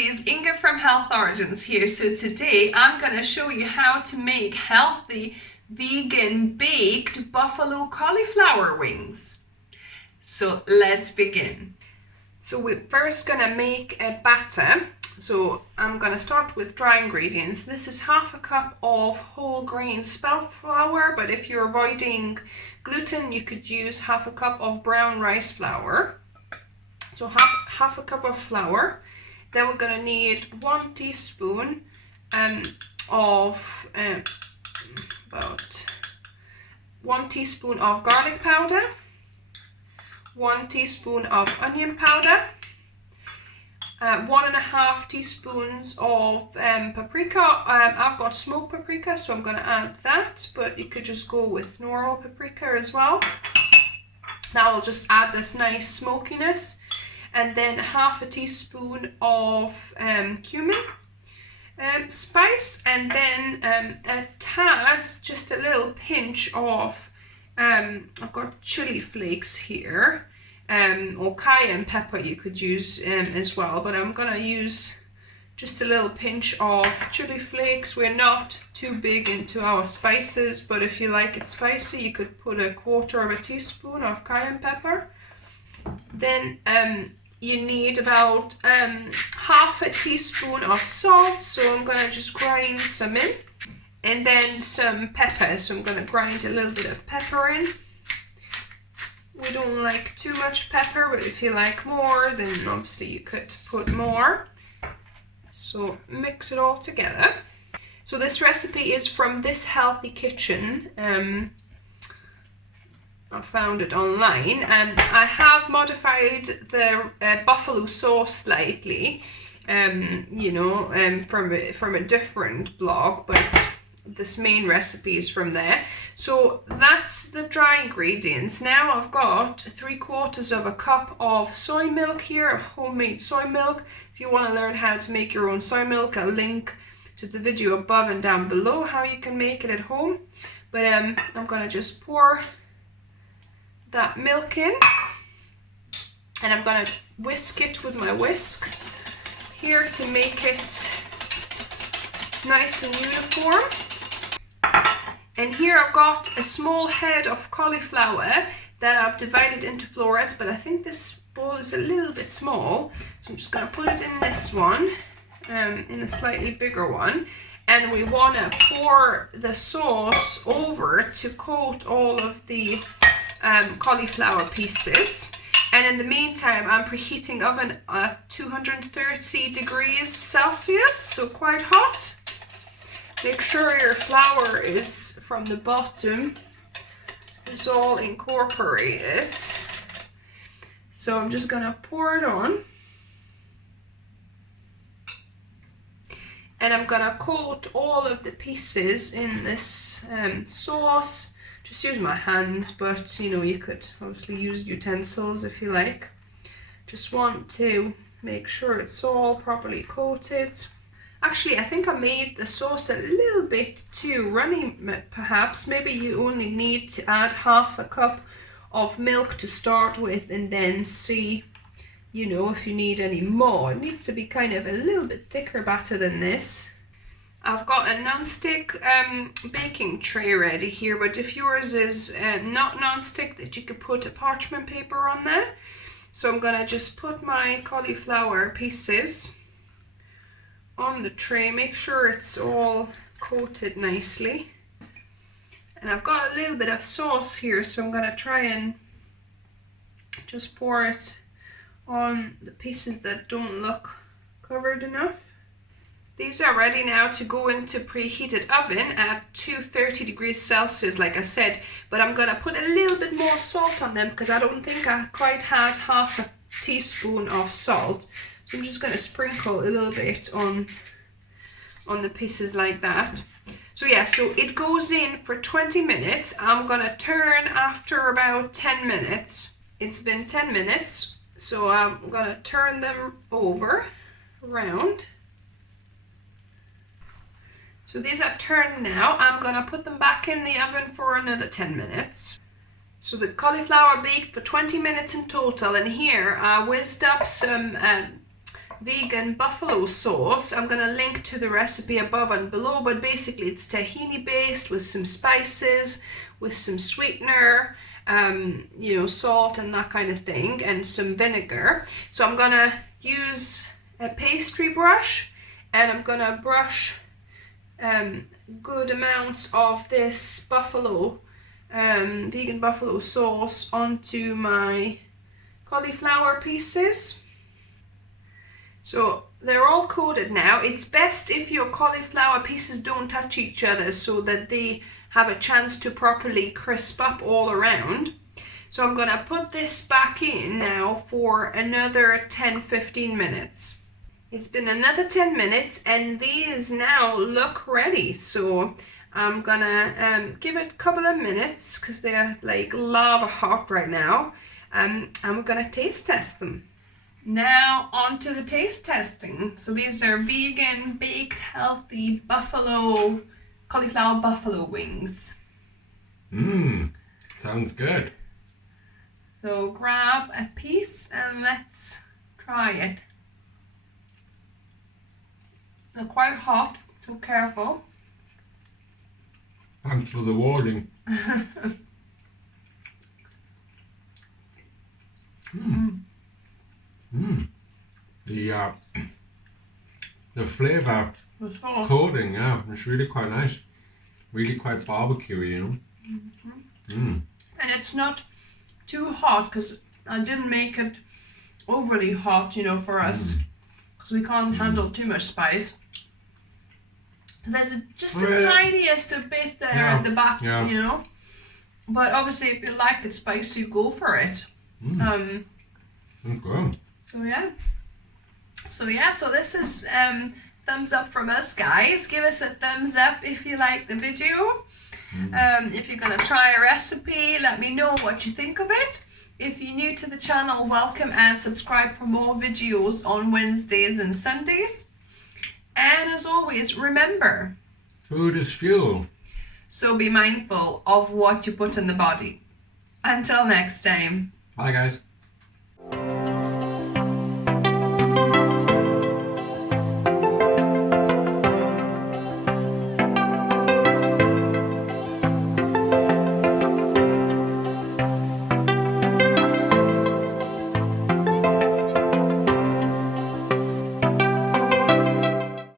everybody's Inga from Health Origins here. So today I'm going to show you how to make healthy vegan baked buffalo cauliflower wings. So let's begin. So we're first going to make a batter. So I'm going to start with dry ingredients. This is half a cup of whole grain spelt flour, but if you're avoiding gluten you could use half a cup of brown rice flour. So half a cup of flour. Then we're going to need 1 teaspoon of about 1 teaspoon of garlic powder, 1 teaspoon of onion powder, 1.5 teaspoons of paprika. I've got smoked paprika, so I'm going to add that, but you could just go with normal paprika as well. That will just add this nice smokiness. And then half a teaspoon of cumin spice, and then a tad, just a little pinch of I've got chilli flakes here, or cayenne pepper you could use as well, but I'm gonna use just a little pinch of chilli flakes. We're not too big into our spices, but if you like it spicy you could put 1/4 teaspoon of cayenne pepper. Then you need about half a teaspoon of salt, so I'm going to just grind some in. And then some pepper, so I'm going to grind a little bit of pepper in. We don't like too much pepper, but if you like more, then obviously you could put more. So mix it all together. So this recipe is from This Healthy Kitchen. I found it online, and I have modified the buffalo sauce slightly, from a different blog, but this main recipe is from there. So that's the dry ingredients. Now I've got 3/4 cup of soy milk here, homemade soy milk. If you want to learn how to make your own soy milk, I'll link to the video above and down below how you can make it at home. But I'm going to just pour that milk in, and I'm going to whisk it with my whisk here to make it nice and uniform. And here I've got a small head of cauliflower that I've divided into florets, but I think this bowl is a little bit small, so I'm just going to put it in this one, in a slightly bigger one. And we want to pour the sauce over to coat all of the cauliflower pieces. And in the meantime I'm preheating oven at 230 degrees Celsius, so quite hot. Make sure your flour is from the bottom is all incorporated. So I'm just gonna pour it on, and I'm gonna coat all of the pieces in this sauce. Just use my hands, but you could obviously use utensils if you like. Just want to make sure it's all properly coated. Actually, I think I made the sauce a little bit too runny, perhaps. Maybe you only need to add half a cup of milk to start with, and then see, if you need any more. It needs to be kind of a little bit thicker batter than this. I've got a non-stick baking tray ready here, but if yours is not non-stick, that you could put a parchment paper on there. So I'm gonna just put my cauliflower pieces on the tray, make sure it's all coated nicely. And I've got a little bit of sauce here, so I'm gonna try and just pour it on the pieces that don't look covered enough. These are ready now to go into preheated oven at 230 degrees Celsius, like I said, but I'm gonna put a little bit more salt on them because I don't think I quite had half a teaspoon of salt. So I'm just gonna sprinkle a little bit on the pieces like that. So yeah, so it goes in for 20 minutes. I'm gonna turn after about 10 minutes. It's been 10 minutes, so I'm gonna turn them around. So these are turned now. I'm gonna put them back in the oven for another 10 minutes. So the cauliflower baked for 20 minutes in total, and here I whisked up some vegan buffalo sauce. I'm going to link to the recipe above and below, but basically it's tahini based with some spices, with some sweetener, salt and that kind of thing, and some vinegar. So I'm going to use a pastry brush, and I'm going to brush good amounts of this vegan buffalo sauce onto my cauliflower pieces. So they're all coated now. It's best if your cauliflower pieces don't touch each other so that they have a chance to properly crisp up all around. So I'm going to put this back in now for another 10-15 minutes. It's been another 10 minutes and these now look ready. So I'm going to give it a couple of minutes because they're like lava hot right now. And we're going to taste test them. Now on to the taste testing. So these are vegan, baked, healthy cauliflower buffalo wings. Sounds good. So grab a piece and let's try it. They're quite hot, so careful. Thanks for the warning. The flavour coating, it's really quite nice. Really quite barbecue, And it's not too hot because I didn't make it overly hot, for us, because we can't handle too much spice. There's just the tiniest a bit there at the back, But obviously, if you like it spicy, go for it. Okay. So this is thumbs up from us, guys. Give us a thumbs up if you like the video. If you're gonna try a recipe, let me know what you think of it. If you're new to the channel, welcome and subscribe for more videos on Wednesdays and Sundays. And as always, remember, food is fuel. So be mindful of what you put in the body. Until next time. Bye, guys.